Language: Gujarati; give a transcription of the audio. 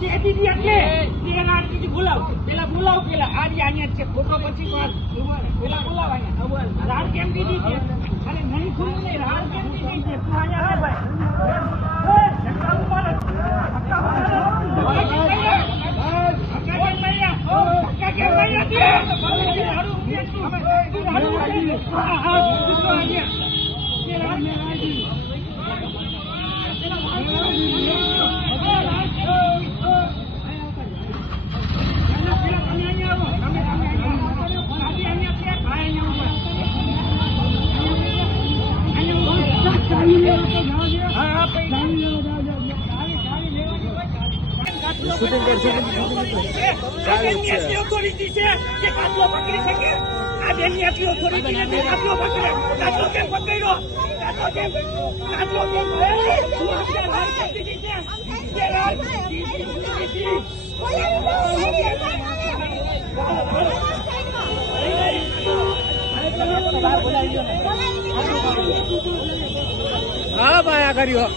દીદી એટલે તેરા દીદી બોલાવ પેલા આજે અહીંયા છે ફોટો પછી વાત પેલા બોલાવ અહીંયા રાડ કેમ દીધી છે અરે નહીં ખુલ્લું નહીં રાડ કેમ દીધી છે તું અહીંયા આવે ભાઈ ધક્કા મારે ધક્કા મારે હા ભાઈ આ કર્યો